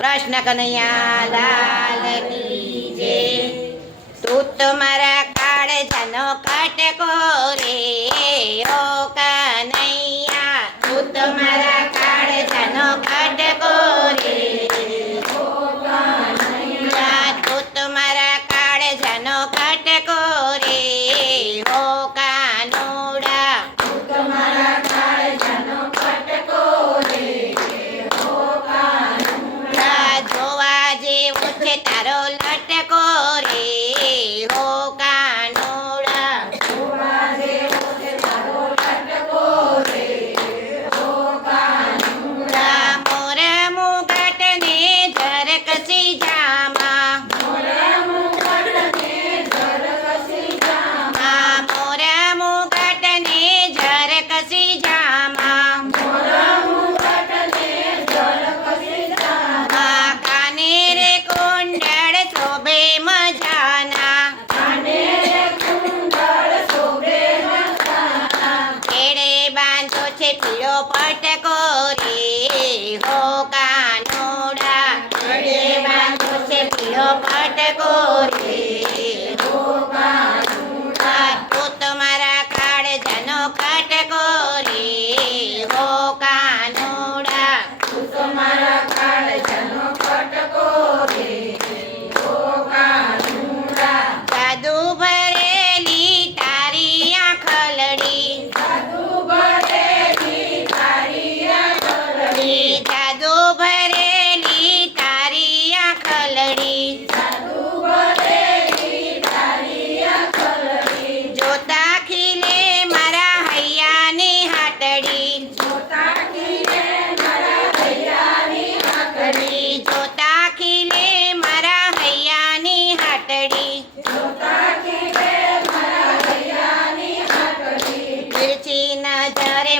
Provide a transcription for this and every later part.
ಪ್ರಶ್ನ ಕನೆಯೂ ತುಮಾರಾ ಕಾಳಜ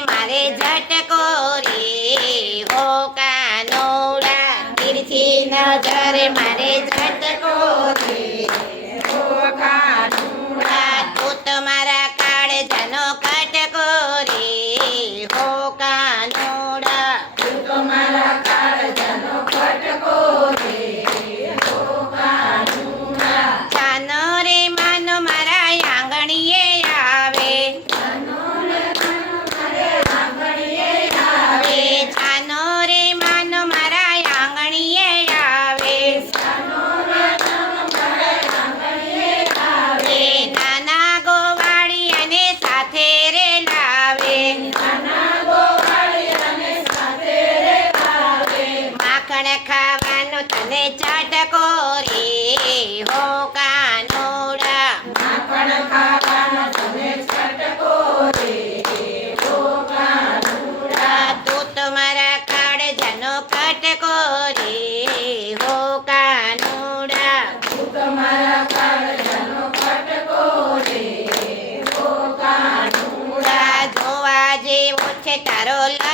¡Marilla! Sí. Carola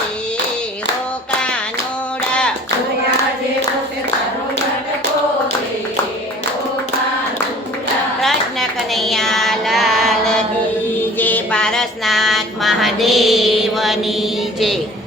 Kanhaiya Lal की जय पारसनाथ महादेव नी जय